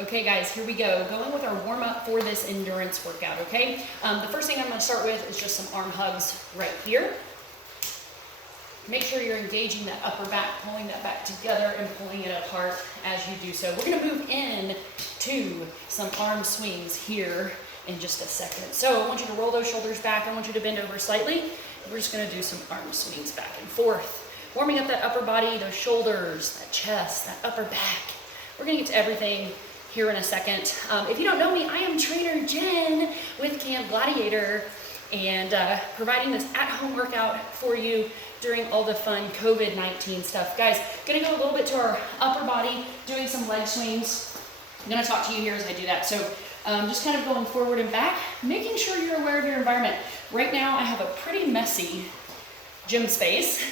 Okay guys, here we go. Going with our warm up for this endurance workout, okay? The first thing I'm gonna start with is just some arm hugs right here. Make sure you're engaging that upper back, pulling that back together and pulling it apart as you do so. We're gonna move in to some arm swings here in just a second. So I want you to roll those shoulders back. I want you to bend over slightly. We're just gonna do some arm swings back and forth. Warming up that upper body, those shoulders, that chest, that upper back. We're gonna get to everything here in a second. If you don't know me, I am Trainer Jen with Camp Gladiator and providing this at-home workout for you during all the fun COVID-19 stuff. Guys, gonna go a little bit to our upper body, doing some leg swings. I'm gonna talk to you here as I do that. So just kind of going forward and back, making sure you're aware of your environment. Right now, I have a pretty messy gym space.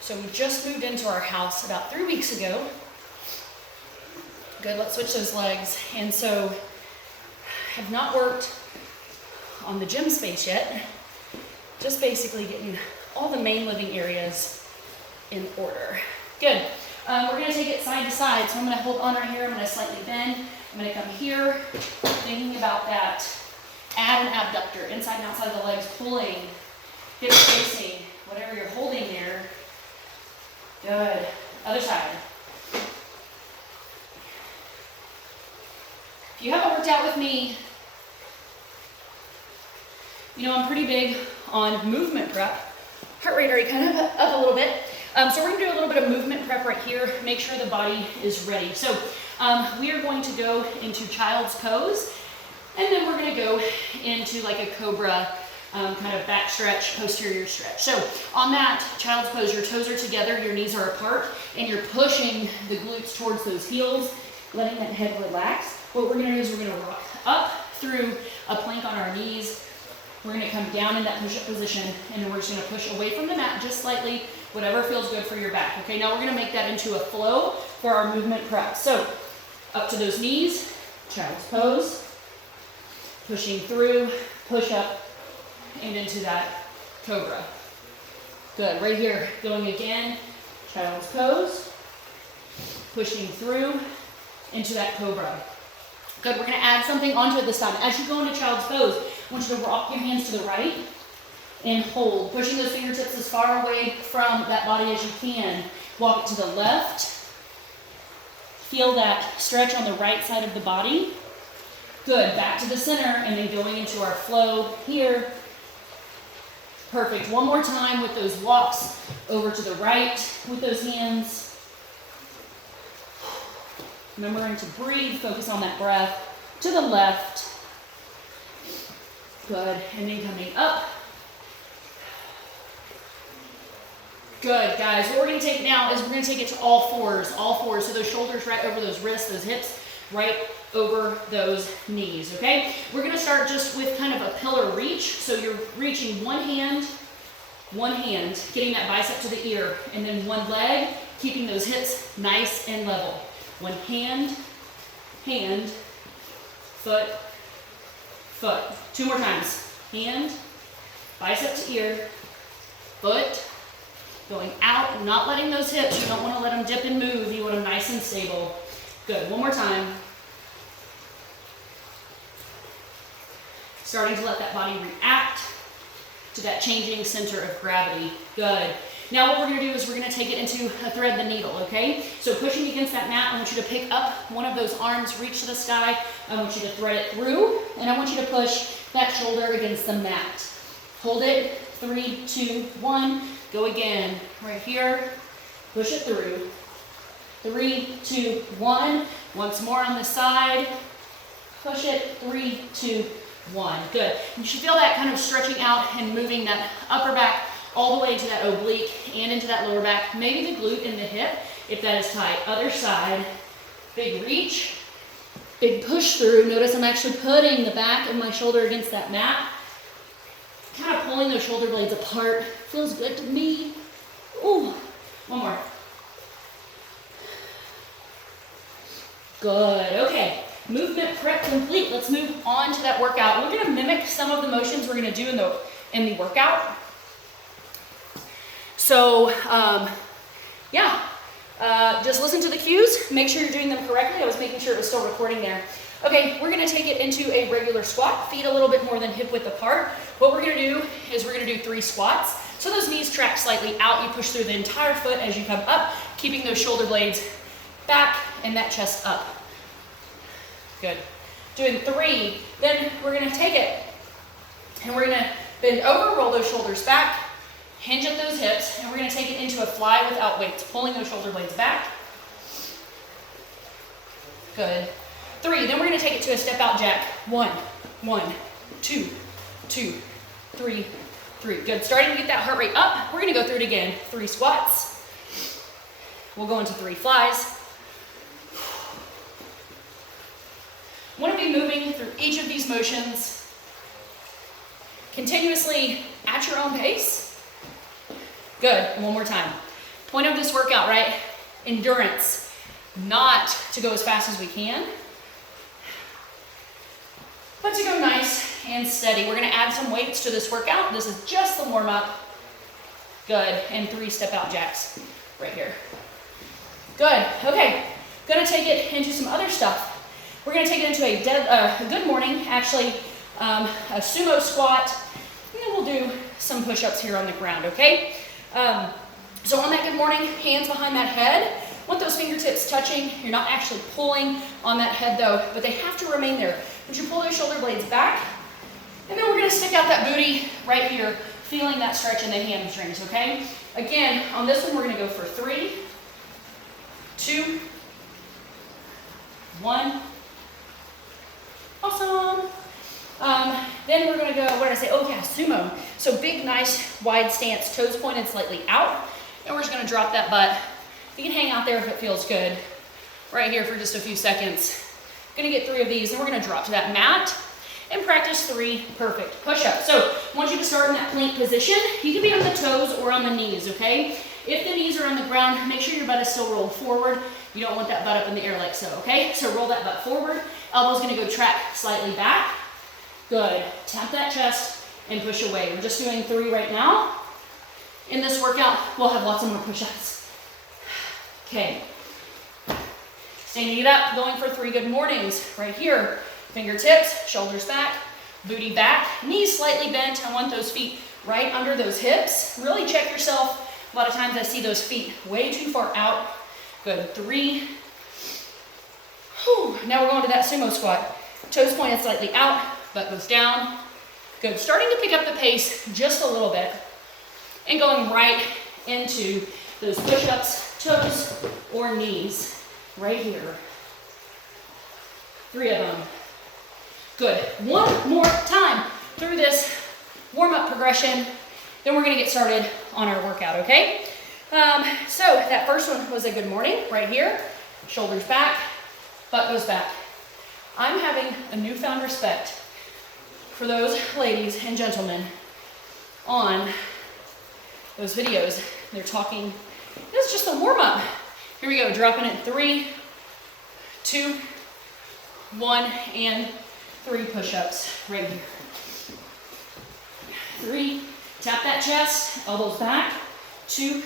So we just moved into our house about 3 weeks ago. Good, let's switch those legs. And so, have not worked on the gym space yet. Just basically getting all the main living areas in order. Good, we're gonna take it side to side. So I'm gonna hold on right here, I'm gonna slightly bend. I'm gonna come here, thinking about that ab and abductor, inside and outside of the legs, pulling, hips facing, whatever you're holding there. Good, other side. If you haven't worked out with me, you know I'm pretty big on movement prep. Heart rate already kind of up a little bit. So we're gonna do a little bit of movement prep right here, make sure the body is ready. So we are going to go into child's pose, and then we're gonna go into like a cobra kind of back stretch, posterior stretch. So on that child's pose, your toes are together, your knees are apart, and you're pushing the glutes towards those heels, letting that head relax. What we're gonna do is we're gonna rock up through a plank on our knees. We're gonna come down in that push-up position, and then we're just gonna push away from the mat just slightly, whatever feels good for your back. Okay, now we're gonna make that into a flow for our movement prep. So up to those knees, child's pose, pushing through, push up, and into that cobra. Good, right here, going again, child's pose, pushing through, into that cobra. Good, we're gonna add something onto it this time. As you go into child's pose, I want you to rock your hands to the right and hold, pushing those fingertips as far away from that body as you can. Walk it to the left. Feel that stretch on the right side of the body. Good, back to the center, and then going into our flow here. Perfect, one more time with those walks over to the right with those hands. Remembering to breathe, focus on that breath. To the left. Good, and then coming up. Good, guys. What we're gonna take now is we're gonna take it to all fours. So those shoulders right over those wrists, those hips, right over those knees, okay? We're gonna start just with kind of a pillar reach. So you're reaching one hand, getting that bicep to the ear, and then one leg, keeping those hips nice and level. One hand, foot, foot. 2 more times. Hand, bicep to ear, foot, going out, not letting those hips, you don't want to let them dip and move, you want them nice and stable. Good, one more time. Starting to let that body react to that changing center of gravity. Good. Now what we're gonna do is we're gonna take it into a thread the needle, okay? So pushing against that mat, I want you to pick up one of those arms, reach to the sky. I want you to thread it through, and I want you to push that shoulder against the mat. Hold it, 3, 2, 1. Go again, right here. Push it through. 3, 2, 1. Once more on the side. Push it, 3, 2, 1. Good. You should feel that kind of stretching out and moving that upper back all the way to that oblique and into that lower back. Maybe the glute and the hip, if that is tight. Other side, big reach, big push through. Notice I'm actually putting the back of my shoulder against that mat. Kind of pulling those shoulder blades apart. Feels good to me. Ooh, one more. Good, okay. Movement prep complete. Let's move on to that workout. We're gonna mimic some of the motions we're gonna do in the workout. So, yeah, Just listen to the cues, make sure you're doing them correctly. I was making sure it was still recording there. Okay, we're gonna take it into a regular squat, feet a little bit more than hip width apart. What we're gonna do is we're gonna do 3 squats. So those knees track slightly out, you push through the entire foot as you come up, keeping those shoulder blades back and that chest up. Good. Doing 3, then we're gonna take it and we're gonna bend over, roll those shoulders back, hinge at those hips, and we're gonna take it into a fly without weights, pulling those shoulder blades back. Good. 3, then we're gonna take it to a step out jack. 1, 2, 2, 3, 3. Good, starting to get that heart rate up. We're gonna go through it again. 3 squats. We'll go into 3 flies. Want to be moving through each of these motions continuously at your own pace. Good, and one more time. Point of this workout, right? Endurance, not to go as fast as we can, but to go nice and steady. We're gonna add some weights to this workout. This is just the warm up. Good, and 3 step out jacks right here. Good, okay. Gonna take it into some other stuff. We're gonna take it into a good morning, actually, a sumo squat, and then we'll do some push-ups here on the ground, okay? So on that good morning, hands behind that head. Want those fingertips touching. You're not actually pulling on that head though, but they have to remain there. Would you pull those shoulder blades back? And then we're gonna stick out that booty right here, feeling that stretch in the hamstrings, okay? Again, on this one, we're gonna go for 3, 2, 1. Awesome. Then we're gonna go, what did I say? Oh yeah, sumo. So big, nice, wide stance, toes pointed slightly out. And we're just gonna drop that butt. You can hang out there if it feels good. Right here for just a few seconds. Gonna get 3 of these, and we're gonna drop to that mat and practice 3 perfect push-ups. So I want you to start in that plank position. You can be on the toes or on the knees, okay? If the knees are on the ground, make sure your butt is still rolled forward. You don't want that butt up in the air like so, okay? So roll that butt forward. Elbow's gonna go track slightly back. Good. Tap that chest and push away. We're just doing 3 right now. In this workout, we'll have lots of more push-ups. Okay. Standing it up, going for 3 good mornings. Right here. Fingertips, shoulders back, booty back, knees slightly bent. I want those feet right under those hips. Really check yourself. A lot of times I see those feet way too far out. Good. 3. Whew. Now we're going to that sumo squat. Toes pointed slightly out, butt goes down. Good. Starting to pick up the pace just a little bit and going right into those push-ups, toes or knees right here. 3 of them. Good. 1 more time through this warm-up progression. Then we're going to get started on our workout, okay? So that first one was a good morning right here. Shoulders back, butt goes back. I'm having a newfound respect for those ladies and gentlemen on those videos. They're talking, this is just a warm-up. Here we go, dropping it 3, 2, 1, and 3 push-ups right here. 3, tap that chest, elbows back, 2,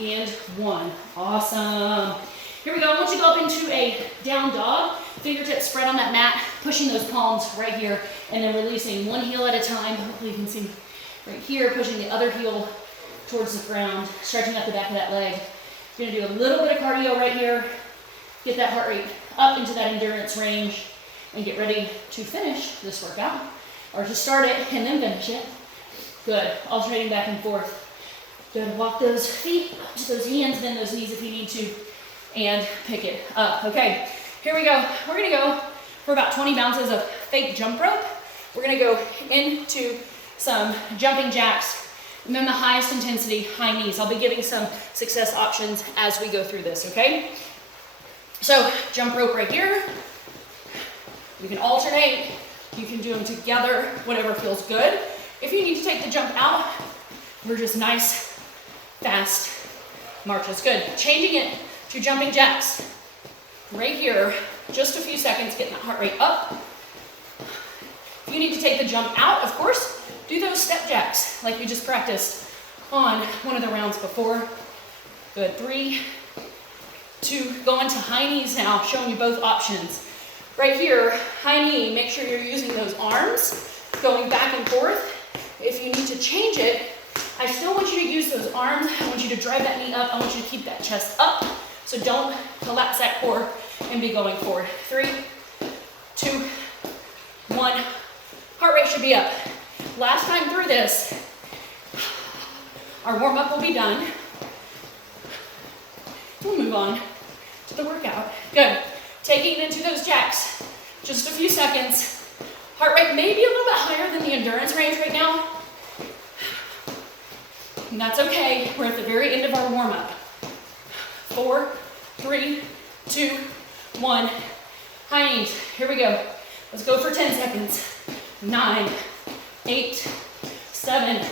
and 1. Awesome. Here we go. I want you to go up into a down dog. Fingertips spread on that mat, pushing those palms right here, and then releasing 1 heel at a time. Hopefully you can see right here, pushing the other heel towards the ground, stretching up the back of that leg. You're gonna do a little bit of cardio right here, get that heart rate up into that endurance range, and get ready to finish this workout, or to start it and then finish it. Good. Alternating back and forth. Good. Walk those feet up to those hands, bend those knees if you need to, and pick it up. Okay, here we go. We're gonna go for about 20 bounces of fake jump rope. We're gonna go into some jumping jacks, and then the highest intensity, high knees. I'll be giving some success options as we go through this, okay? So, jump rope right here. You can alternate. You can do them together, whatever feels good. If you need to take the jump out, we're just nice, fast marches. Good. Changing it to jumping jacks. Right here, just a few seconds, getting that heart rate up. If you need to take the jump out, of course, do those step jacks like we just practiced on one of the rounds before. Good, 3, 2, go into high knees now, showing you both options. Right here, high knee, make sure you're using those arms, going back and forth. If you need to change it, I still want you to use those arms. I want you to drive that knee up. I want you to keep that chest up. So don't collapse that core and be going forward. 3, 2, 1. Heart rate should be up. Last time through this, our warm-up will be done. We'll move on to the workout. Good. Taking it into those jacks. Just a few seconds. Heart rate may be a little bit higher than the endurance range right now. And that's okay. We're at the very end of our warm-up. 4, 3, 2, 1. High knees. Here we go. Let's go for 10 seconds. 9, 8, 7,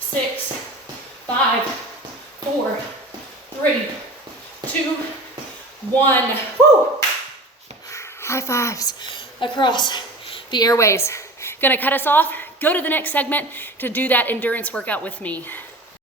6, 5, 4, 3, 2, 1. Woo! High fives across the airways. Gonna cut us off. Go to the next segment to do that endurance workout with me.